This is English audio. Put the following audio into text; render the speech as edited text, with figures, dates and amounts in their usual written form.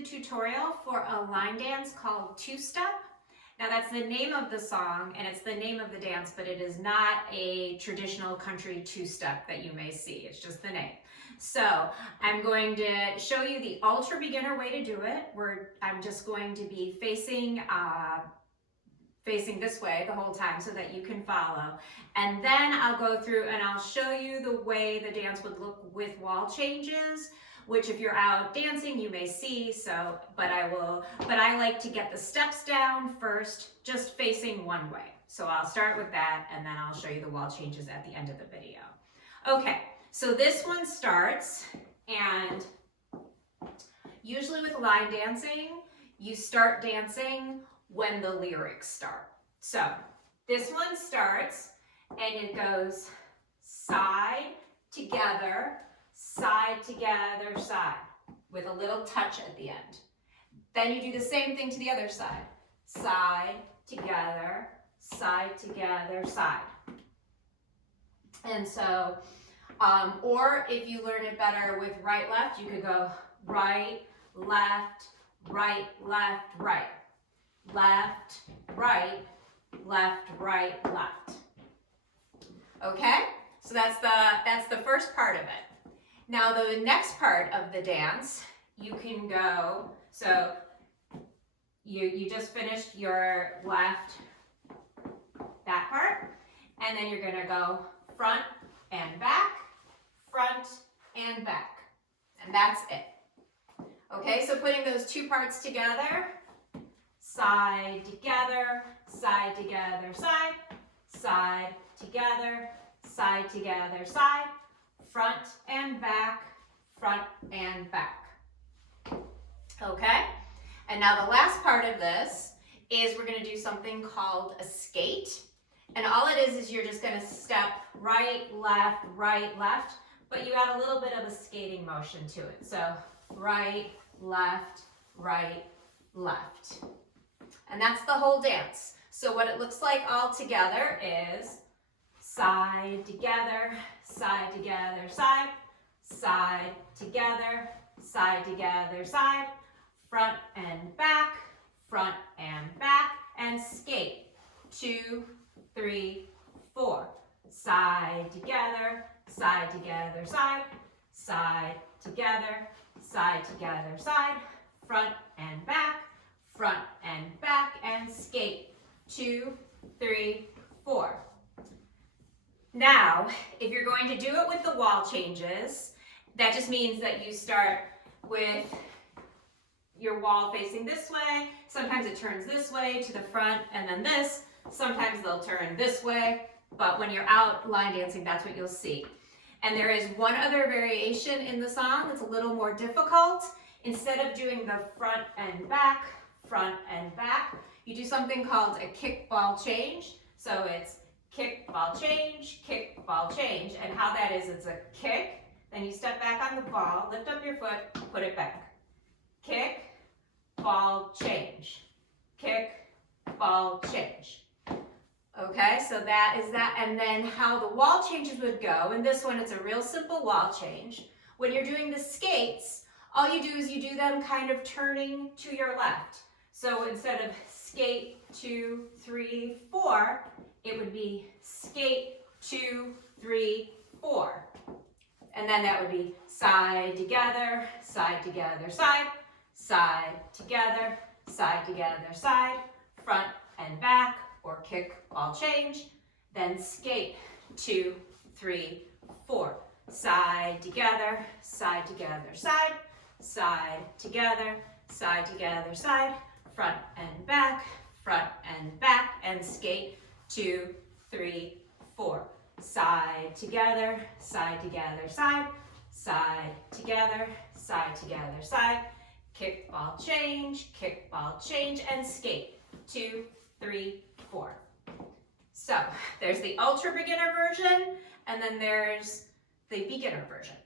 the tutorial for a line dance called two-step. Now that's the name of the song and it's the name of the dance, but it is not a traditional country two-step that you may see. It's just the name. So I'm going to show you the ultra beginner way to do it, where I'm just going to be facing this way the whole time so that you can follow. And then I'll go through and I'll show you the way the dance would look with wall changes, which if you're out dancing you may see, but I like to get the steps down first, just facing one way. So I'll start with that and then I'll show you the wall changes at the end of the video. Okay, so this one starts, and usually with line dancing, you start dancing when the lyrics start. So this one starts and it goes side, together, side, with a little touch at the end. Then you do the same thing to the other side. Side, together, side. And so, or if you learn it better with right, left, you could go right, left, right, left, right. Left, right, left, right, left. Okay? So that's the first part of it. Now the next part of the dance, you can go, so you just finished your left, that part, and then you're gonna go front and back, and that's it. Okay, so putting those two parts together, side, together, side, side, together, side, front and back, Okay? And now the last part of this is we're gonna do something called a skate. And all it is you're just gonna step right, left, but you add a little bit of a skating motion to it. So right, left. And that's the whole dance. So what it looks like all together is side, together, side, side, together, side, front and back, and skate. 2, 3, 4. Side, together, side, side, together, side, front and back, and skate. 2, 3, 4. Now, if you're going to do it with the wall changes, that just means that you start with your wall facing this way. Sometimes it turns this way to the front and then this. Sometimes they'll turn this way, but when you're out line dancing, that's what you'll see. And there is one other variation in the song that's a little more difficult. Instead of doing the front and back, you do something called a kick, ball, change. So it's kick, ball, change, and how that is, it's a kick, then you step back on the ball, lift up your foot, put it back. Kick, ball, change. Kick, ball, change. Okay, so that is that, and then how the wall changes would go, in this one it's a real simple wall change. When you're doing the skates, all you do is you do them kind of turning to your left. So instead of skate 2, 3, 4, it would be skate 2, 3, 4. And then that would be side, together, side, front and back, or kick, ball, change. Then skate 2, 3, 4. Side, together, side, front and back, and skate 2, 3, 4. Side, together, side, kick, ball, change, and skate 2, 3, 4. So there's the ultra beginner version, and then there's the beginner version.